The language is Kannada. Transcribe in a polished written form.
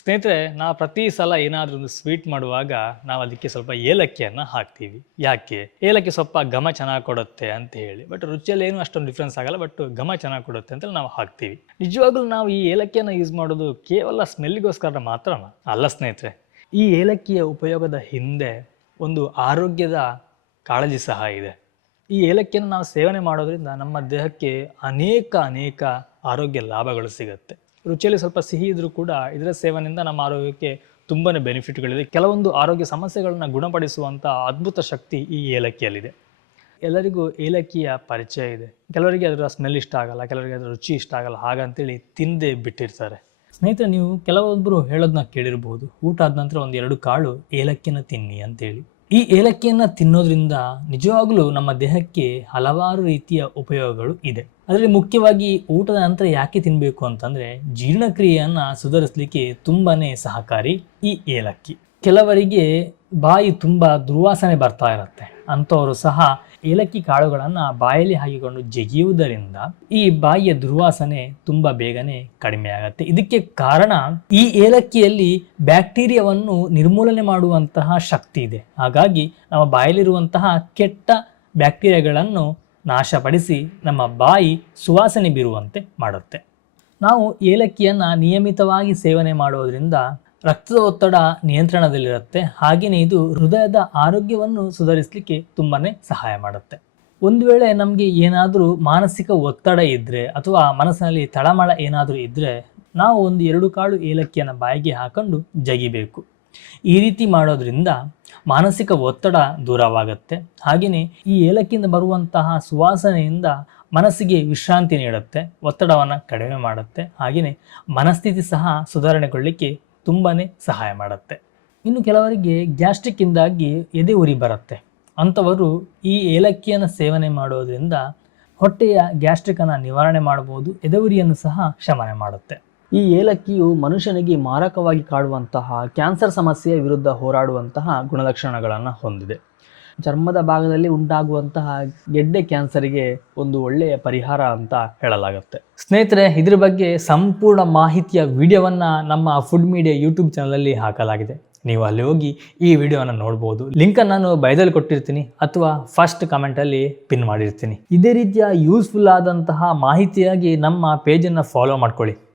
ಸ್ನೇಹಿತರೆ, ನಾವು ಪ್ರತಿ ಸಲ ಏನಾದರೂ ಒಂದು ಸ್ವೀಟ್ ಮಾಡುವಾಗ ನಾವು ಅದಕ್ಕೆ ಸ್ವಲ್ಪ ಏಲಕ್ಕಿಯನ್ನು ಹಾಕ್ತೀವಿ. ಯಾಕೆ? ಏಲಕ್ಕಿ ಸ್ವಲ್ಪ ಘಮ ಚೆನ್ನಾಗಿ ಕೊಡುತ್ತೆ ಅಂತ ಹೇಳಿ. ಬಟ್ ರುಚಿಯಲ್ಲಿ ಏನು ಅಷ್ಟೊಂದು ಡಿಫ್ರೆನ್ಸ್ ಆಗಲ್ಲ, ಬಟ್ ಘಮ ಚೆನ್ನಾಗಿ ಕೊಡುತ್ತೆ ಅಂತ ನಾವು ಹಾಕ್ತೀವಿ. ನಿಜವಾಗ್ಲೂ ನಾವು ಈ ಏಲಕ್ಕಿಯನ್ನು ಯೂಸ್ ಮಾಡೋದು ಕೇವಲ ಸ್ಮೆಲ್ಗೋಸ್ಕರ ಮಾತ್ರನಾ? ಅಲ್ಲ ಸ್ನೇಹಿತರೆ. ಈ ಏಲಕ್ಕಿಯ ಉಪಯೋಗದ ಹಿಂದೆ ಒಂದು ಆರೋಗ್ಯದ ಕಾಳಜಿ ಸಹ ಇದೆ. ಈ ಏಲಕ್ಕಿಯನ್ನು ನಾವು ಸೇವನೆ ಮಾಡೋದ್ರಿಂದ ನಮ್ಮ ದೇಹಕ್ಕೆ ಅನೇಕ ಆರೋಗ್ಯ ಲಾಭಗಳು ಸಿಗುತ್ತೆ. ರುಚಿಯಲ್ಲಿ ಸ್ವಲ್ಪ ಸಿಹಿ ಇದ್ರೂ ಕೂಡ ಇದರ ಸೇವನೆಯಿಂದ ನಮ್ಮ ಆರೋಗ್ಯಕ್ಕೆ ತುಂಬಾ ಬೆನಿಫಿಟ್ಗಳಿದೆ. ಕೆಲವೊಂದು ಆರೋಗ್ಯ ಸಮಸ್ಯೆಗಳನ್ನ ಗುಣಪಡಿಸುವಂಥ ಅದ್ಭುತ ಶಕ್ತಿ ಈ ಏಲಕ್ಕಿಯಲ್ಲಿದೆ. ಎಲ್ಲರಿಗೂ ಏಲಕ್ಕಿಯ ಪರಿಚಯ ಇದೆ. ಕೆಲವರಿಗೆ ಅದರ ಸ್ಮೆಲ್ ಇಷ್ಟ ಆಗಲ್ಲ, ಕೆಲವರಿಗೆ ಅದರ ರುಚಿ ಇಷ್ಟ ಆಗಲ್ಲ, ಹಾಗಂತೇಳಿ ತಿಂದೇ ಬಿಟ್ಟಿರ್ತಾರೆ. ಸ್ನೇಹಿತರೆ, ನೀವು ಕೆಲವೊಬ್ಬರು ಹೇಳೋದನ್ನ ಕೇಳಿರ್ಬೋದು, ಊಟ ಆದ ನಂತರ 1-2 ಕಾಳು ಏಲಕ್ಕಿನ ತಿನ್ನಿ ಅಂತೇಳಿ. ಈ ಏಲಕ್ಕಿಯನ್ನು ತಿನ್ನೋದ್ರಿಂದ ನಿಜವಾಗ್ಲೂ ನಮ್ಮ ದೇಹಕ್ಕೆ ಹಲವಾರು ರೀತಿಯ ಉಪಯೋಗಗಳು ಇದೆ. ಅದರಲ್ಲಿ ಮುಖ್ಯವಾಗಿ ಊಟದ ನಂತರ ಯಾಕೆ ತಿನ್ನಬೇಕು ಅಂತಂದರೆ, ಜೀರ್ಣಕ್ರಿಯೆಯನ್ನು ಸುಧಾರಿಸಲಿಕ್ಕೆ ತುಂಬಾನೇ ಸಹಕಾರಿ ಈ ಏಲಕ್ಕಿ. ಕೆಲವರಿಗೆ ಬಾಯಿ ತುಂಬ ದುರ್ವಾಸನೆ ಬರ್ತಾ ಇರುತ್ತೆ, ಅಂಥವರು ಸಹ ಏಲಕ್ಕಿ ಕಾಳುಗಳನ್ನು ಬಾಯಲ್ಲಿ ಹಾಕಿಕೊಂಡು ಜಗಿಯುವುದರಿಂದ ಈ ಬಾಯಿಯ ದುರ್ವಾಸನೆ ತುಂಬ ಬೇಗನೆ ಕಡಿಮೆ ಆಗುತ್ತೆ. ಇದಕ್ಕೆ ಕಾರಣ ಈ ಏಲಕ್ಕಿಯಲ್ಲಿ ಬ್ಯಾಕ್ಟೀರಿಯಾವನ್ನು ನಿರ್ಮೂಲನೆ ಮಾಡುವಂತಹ ಶಕ್ತಿ ಇದೆ. ಹಾಗಾಗಿ ನಮ್ಮ ಬಾಯಲ್ಲಿರುವಂತಹ ಕೆಟ್ಟ ಬ್ಯಾಕ್ಟೀರಿಯಾಗಳನ್ನು ನಾಶಪಡಿಸಿ ನಮ್ಮ ಬಾಯಿ ಸುವಾಸನೆ ಬೀರುವಂತೆ ಮಾಡುತ್ತೆ. ನಾವು ಏಲಕ್ಕಿಯನ್ನು ನಿಯಮಿತವಾಗಿ ಸೇವನೆ ಮಾಡೋದ್ರಿಂದ ರಕ್ತದ ಒತ್ತಡ ನಿಯಂತ್ರಣದಲ್ಲಿರುತ್ತೆ. ಹಾಗೆಯೇ ಇದು ಹೃದಯದ ಆರೋಗ್ಯವನ್ನು ಸುಧಾರಿಸಲಿಕ್ಕೆ ತುಂಬಾ ಸಹಾಯ ಮಾಡುತ್ತೆ. ಒಂದು ವೇಳೆ ನಮಗೆ ಏನಾದರೂ ಮಾನಸಿಕ ಒತ್ತಡ ಇದ್ದರೆ ಅಥವಾ ಮನಸ್ಸಿನಲ್ಲಿ ತಳಮಳ ಏನಾದರೂ ಇದ್ದರೆ, ನಾವು 1-2 ಕಾಳು ಏಲಕ್ಕಿಯನ್ನು ಬಾಯಿಗೆ ಹಾಕೊಂಡು ಜಗಿಬೇಕು. ಈ ರೀತಿ ಮಾಡೋದ್ರಿಂದ ಮಾನಸಿಕ ಒತ್ತಡ ದೂರವಾಗುತ್ತೆ. ಹಾಗೆಯೇ ಈ ಏಲಕ್ಕಿಯಿಂದ ಬರುವಂತಹ ಸುವಾಸನೆಯಿಂದ ಮನಸ್ಸಿಗೆ ವಿಶ್ರಾಂತಿ ನೀಡುತ್ತೆ, ಒತ್ತಡವನ್ನು ಕಡಿಮೆ ಮಾಡುತ್ತೆ. ಹಾಗೆಯೇ ಮನಸ್ಥಿತಿ ಸಹ ಸುಧಾರಣೆಗೊಳ್ಳಲಿಕ್ಕೆ ತುಂಬಾ ಸಹಾಯ ಮಾಡುತ್ತೆ. ಇನ್ನು ಕೆಲವರಿಗೆ ಗ್ಯಾಸ್ಟ್ರಿಕ್ಕಿಂದಾಗಿ ಎದೆ ಉರಿ ಬರುತ್ತೆ. ಅಂಥವರು ಈ ಏಲಕ್ಕಿಯನ್ನು ಸೇವನೆ ಮಾಡೋದ್ರಿಂದ ಹೊಟ್ಟೆಯ ಗ್ಯಾಸ್ಟ್ರಿಕ್ಕನ್ನು ನಿವಾರಣೆ ಮಾಡಬಹುದು, ಎದೆ ಉರಿಯನ್ನು ಸಹ ಶಮನ ಮಾಡುತ್ತೆ. ಈ ಏಲಕ್ಕಿಯು ಮನುಷ್ಯನಿಗೆ ಮಾರಕವಾಗಿ ಕಾಡುವಂತಹ ಕ್ಯಾನ್ಸರ್ ಸಮಸ್ಯೆಯ ವಿರುದ್ಧ ಹೋರಾಡುವಂತಹ ಗುಣಲಕ್ಷಣಗಳನ್ನು ಹೊಂದಿದೆ. ಚರ್ಮದ ಭಾಗದಲ್ಲಿ ಉಂಟಾಗುವಂತಹ ಗೆಡ್ಡೆ ಕ್ಯಾನ್ಸರಿಗೆ ಒಂದು ಒಳ್ಳೆಯ ಪರಿಹಾರ ಅಂತ ಹೇಳಲಾಗುತ್ತೆ. ಸ್ನೇಹಿತರೆ, ಇದ್ರ ಬಗ್ಗೆ ಸಂಪೂರ್ಣ ಮಾಹಿತಿಯ ವಿಡಿಯೋವನ್ನು ನಮ್ಮ ಫುಡ್ ಮೀಡಿಯಾ ಯೂಟ್ಯೂಬ್ ಚಾನಲಲ್ಲಿ ಹಾಕಲಾಗಿದೆ. ನೀವು ಅಲ್ಲಿ ಹೋಗಿ ಈ ವಿಡಿಯೋವನ್ನು ನೋಡ್ಬೋದು. ಲಿಂಕನ್ನು ನಾನು ಬೈದಲ್ಲಿ ಕೊಟ್ಟಿರ್ತೀನಿ ಅಥವಾ ಫಸ್ಟ್ ಕಮೆಂಟಲ್ಲಿ ಪಿನ್ ಮಾಡಿರ್ತೀನಿ. ಇದೇ ರೀತಿಯ ಯೂಸ್ಫುಲ್ ಆದಂತಹ ಮಾಹಿತಿಯಾಗಿ ನಮ್ಮ ಪೇಜನ್ನು ಫಾಲೋ ಮಾಡ್ಕೊಳ್ಳಿ.